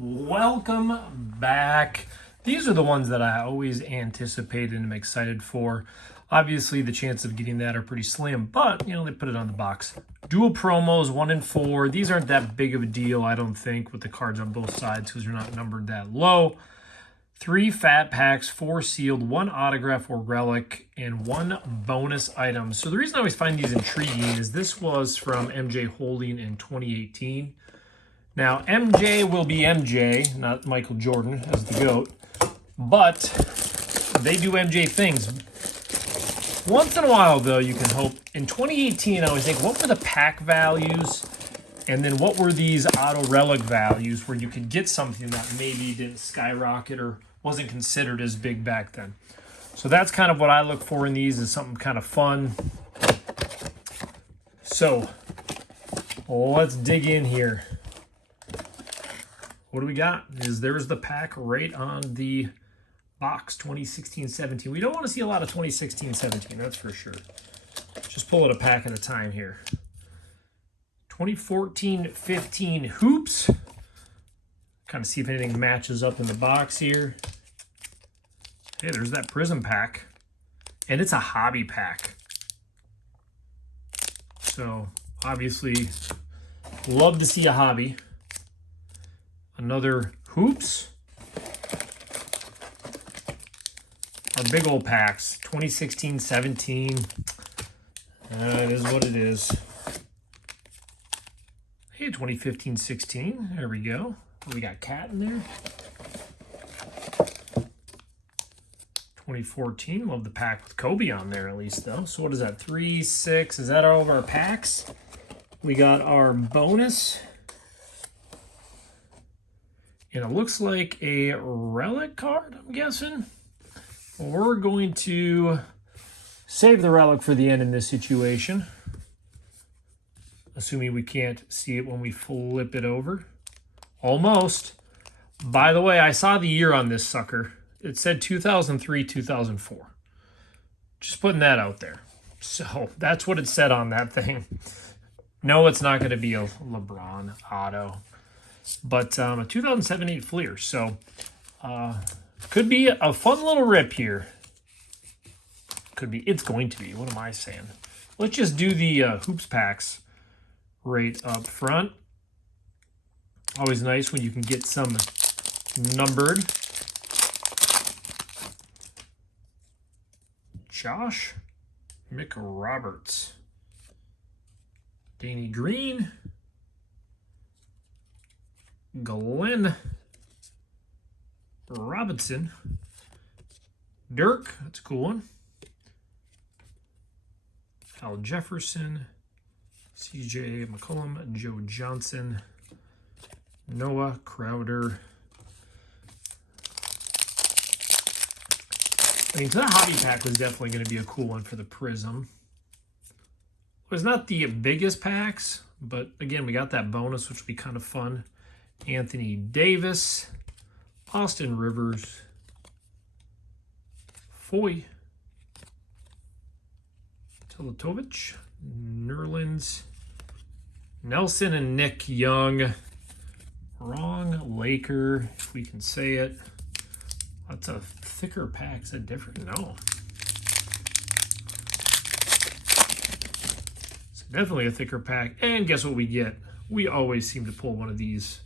Welcome back. These are the ones that I always anticipated and am excited for. Obviously, the chances of getting that are pretty slim, but, they put it on the box. Dual promos, 1 and 4. These aren't that big of a deal, I don't think, with the cards on both sides because they're not numbered that low. 3 fat packs, 4 sealed, 1 autograph or relic, and 1 bonus item. So the reason I always find these intriguing is this was from MJ Holding in 2018. Now, MJ will be MJ, not Michael Jordan as the GOAT, but they do MJ things. Once in a while, though, you can hope. In 2018, I always think, what were the pack values? And then what were these auto relic values where you could get something that maybe didn't skyrocket or wasn't considered as big back then? So that's kind of what I look for in these, is something kind of fun. So let's dig in here. What do we got? There's the pack right on the box, 2016-17. We don't want to see a lot of 2016-17, that's for sure. Just pull it a pack at a time here. 2014-15 hoops. Kind of see if anything matches up in the box here. Hey, there's that Prism pack. And it's a hobby pack. So, obviously, love to see a hobby. Another hoops. Our big old packs, 2016-17. It is what it is. Hey, 2015-16. There we go. We got Cat in there. 2014. Love the pack with Kobe on there at least, though. So what is that? 3, 6. Is that all of our packs? We got our bonus. And it looks like a relic card, I'm guessing. We're going to save the relic for the end in this situation. Assuming we can't see it when we flip it over. Almost. By the way, I saw the year on this sucker. It said 2003, 2004. Just putting that out there. So that's what it said on that thing. No, it's not going to be a LeBron auto. But a 2007-8 Fleer. So could be a fun little rip here. Could be. It's going to be. What am I saying? Let's just do the hoops packs right up front. Always nice when you can get some numbered. Josh McRoberts. Danny Green. Glenn Robinson. Dirk, that's a cool one. Al Jefferson. CJ McCollum. Joe Johnson. Noah Crowder. I mean, so that hobby pack was definitely going to be a cool one for the Prism. It was not the biggest packs, but again, we got that bonus, which would be kind of fun. Anthony Davis, Austin Rivers, Foy, Teletovic, Nerlens, Nelson and Nick Young. Wrong Laker, if we can say it. That's a thicker pack. Is that different? No. It's definitely a thicker pack. And guess what we get? We always seem to pull one of these.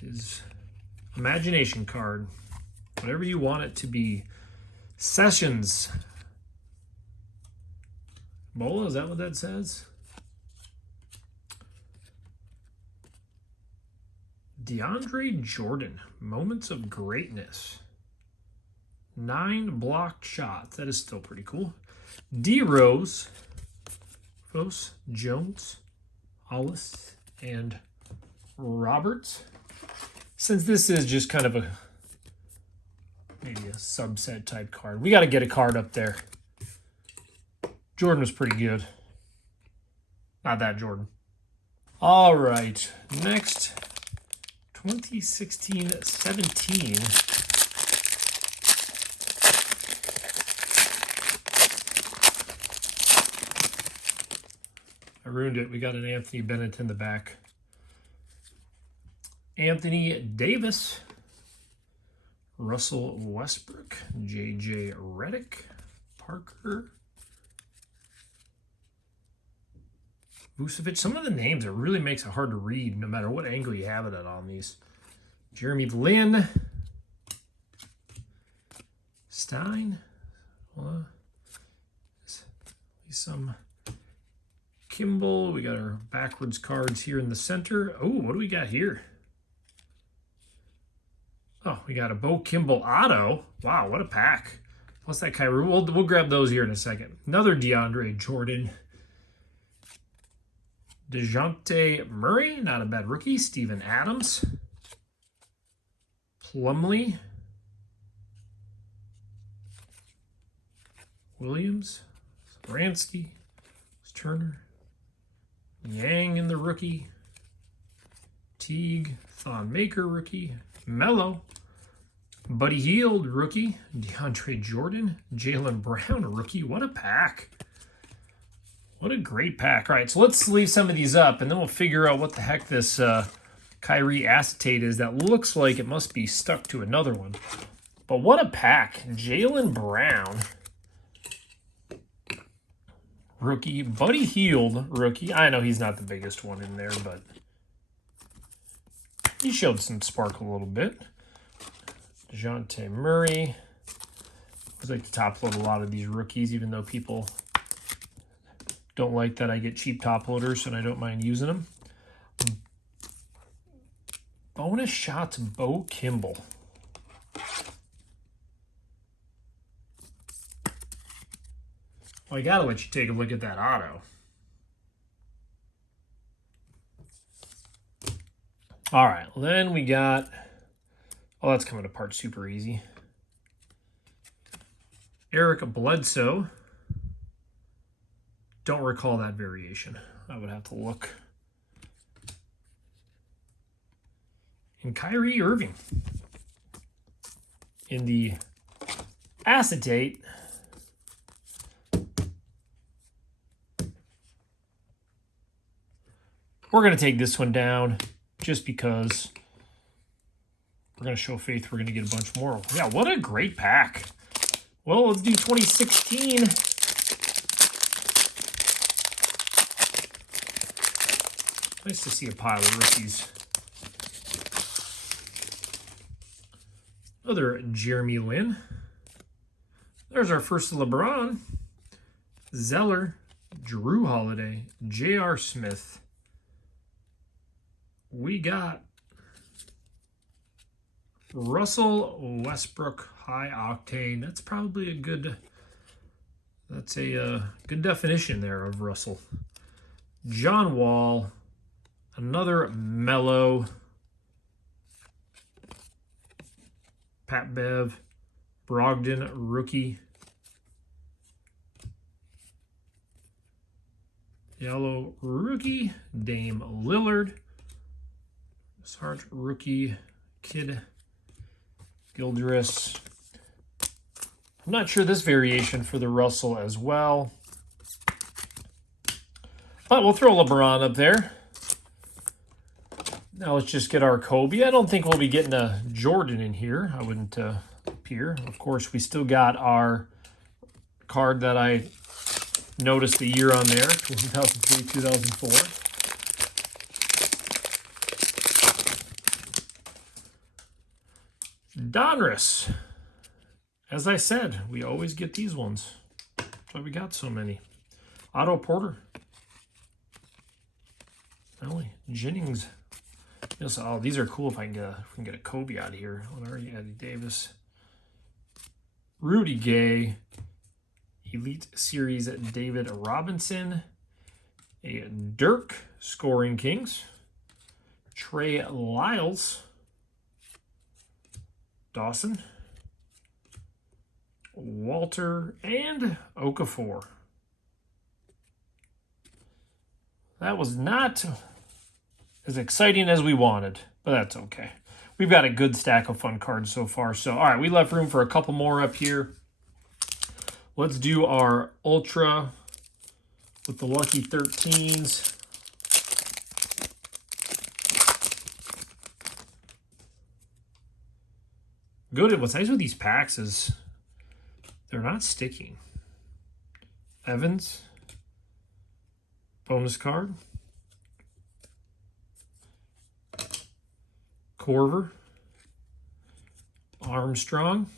His imagination card. Whatever you want it to be. Sessions. Bola, is that what that says? DeAndre Jordan. Moments of greatness. 9 blocked shots. That is still pretty cool. D Rose. Fos, Jones, Hollis, and Roberts. Since this is just kind of maybe a subset type card, we got to get a card up there. Jordan was pretty good. Not that Jordan. All right, next 2016-17. I ruined it. We got an Anthony Bennett in the back. Anthony Davis, Russell Westbrook, J.J. Redick, Parker, Vucevic. Some of the names, it really makes it hard to read no matter what angle you have it at on these. Jeremy Lin, Stein, some Kimball. We got our backwards cards here in the center. Oh, what do we got here? Oh, we got a Bo Kimball auto. Wow, what a pack. Plus that Kyrie. We'll grab those here in a second. Another DeAndre Jordan. DeJounte Murray, not a bad rookie. Steven Adams. Plumlee. Williams. Ransky. Turner. Yang in the rookie. Teague. Thon Maker rookie. Mello. Buddy Hield rookie. DeAndre Jordan. Jaylen Brown rookie. What a pack. What a great pack. All right, so let's leave some of these up, and then we'll figure out what the heck this Kyrie acetate is. That looks like it must be stuck to another one. But what a pack. Jaylen Brown, rookie. Buddy Hield, rookie. I know he's not the biggest one in there, but he showed some sparkle a little bit. DeJounte Murray. I like to top load a lot of these rookies, even though people don't like that I get cheap top loaders, and I don't mind using them. Bonus shots, Bo Kimball. Well, I gotta let you take a look at that auto. All right, then we got, oh, that's coming apart super easy. Eric Bledsoe. Don't recall that variation. I would have to look. And Kyrie Irving. In the acetate. We're going to take this one down just because we're going to show faith we're going to get a bunch more. Yeah, what a great pack. Well, let's do 2016. Nice to see a pile of rookies. Another Jeremy Lin. There's our first LeBron. Zeller, Drew Holiday, J.R. Smith. We got Russell Westbrook, high octane. That's probably a good, that's a good definition there of Russell. John Wall. Another Mellow. Pat Bev. Brogdon, rookie. Yellow, rookie. Dame Lillard. Sarge, rookie. Kid Gildress. I'm not sure this variation for the Russell as well. But we'll throw LeBron up there. Now let's just get our Kobe. I don't think we'll be getting a Jordan in here. I wouldn't appear. Of course, we still got our card that I noticed the year on there, 2003, 2004. Donruss. As I said, we always get these ones. That's why we got so many. Otto Porter. Really? Jennings. Yes, oh, these are cool if I can get a Kobe out of here. What are you, Eddie Davis? Rudy Gay. Elite Series David Robinson. A Dirk Scoring Kings. Trey Lyles. Dawson. Walter and Okafor. That was not as exciting as we wanted, but that's okay. We've got a good stack of fun cards so far. So, all right, we left room for a couple more up here. Let's do our Ultra with the Lucky 13s. Good. What's nice with these packs is they're not sticking. Evans. Bonus card. Corver. Armstrong.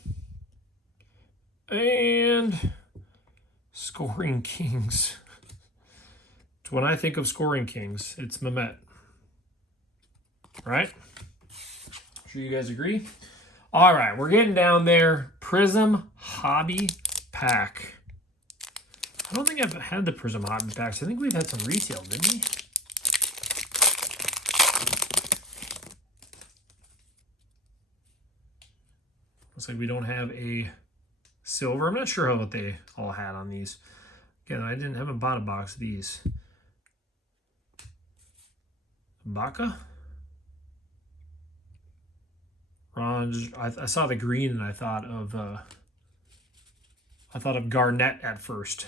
And Scoring Kings. When I think of Scoring Kings, it's Mehmet. Right? Sure you guys agree? All right, we're getting down there. Prism Hobby Pack. I don't think I've had the Prism Hobby Packs. I think we've had some retail, didn't we? Looks like we don't have a silver. I'm not sure what they all had on these. Again, I haven't bought a box of these. Baca? Ron, I saw the green and I thought of Garnett at first.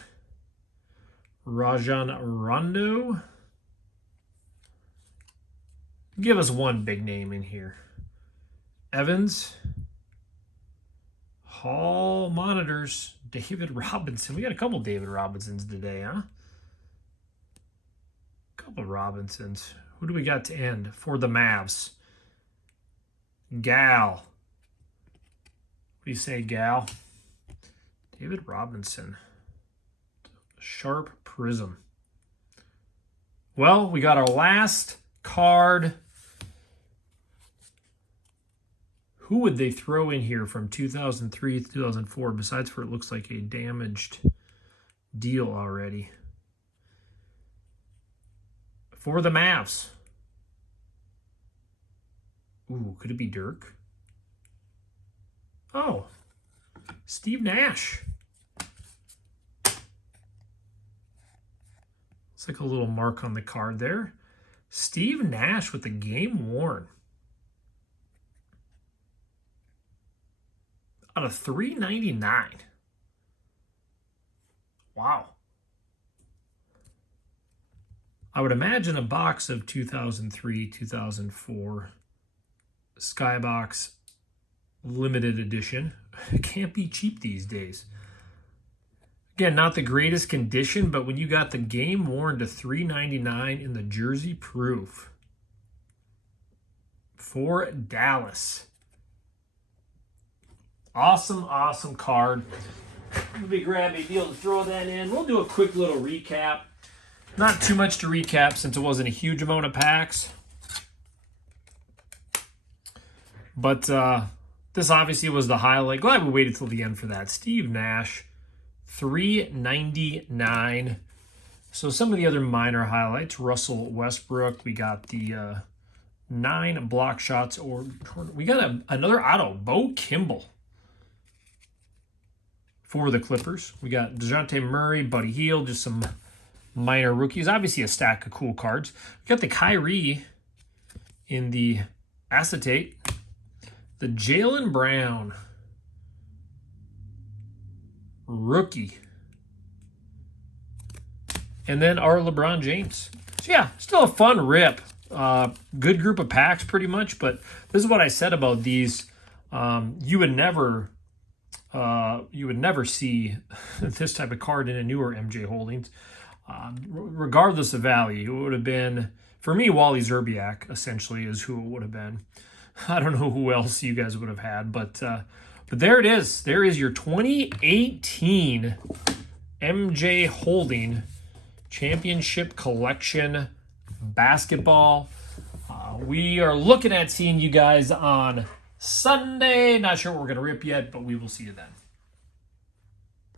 Rajon Rondo. Give us one big name in here. Evans. Hall Monitors. David Robinson. We got a couple David Robinsons today, huh? A couple Robinsons. Who do we got to end for the Mavs? Gal. What do you say, Gal? David Robinson. Sharp Prism. Well, we got our last card. Who would they throw in here from 2003 to 2004, besides for it looks like a damaged deal already? For the Mavs. Ooh, could it be Dirk? Oh, Steve Nash. It's like a little mark on the card there. Steve Nash with the game worn. Out of $3.99. Wow. I would imagine a box of 2003, 2004 Skybox limited edition. It can't be cheap these days. Again, not the greatest condition, but when you got the game worn to $3.99 in the jersey proof for Dallas. Awesome, awesome card. Let me grab a deal to throw that in. We'll do a quick little recap. Not too much to recap since it wasn't a huge amount of packs. But this obviously was the highlight. Glad we waited till the end for that. Steve Nash, $3.99. So some of the other minor highlights. Russell Westbrook. We got the 9 block shots. Or we got another auto, Bo Kimball. For the Clippers. We got DeJounte Murray, Buddy Hield, just some minor rookies. Obviously a stack of cool cards. We got the Kyrie in the acetate. The Jaylen Brown rookie. And then our LeBron James. So yeah, still a fun rip. Good group of packs pretty much, but this is what I said about these. You would never see this type of card in a newer MJ Holdings. Regardless of value, it would have been, for me, Wally Zerbiak essentially is who it would have been. I don't know who else you guys would have had, but there it is. There is your 2018 MJ Holding Championship Collection basketball. We are looking at seeing you guys on Sunday. Not sure what we're going to rip yet, but we will see you then.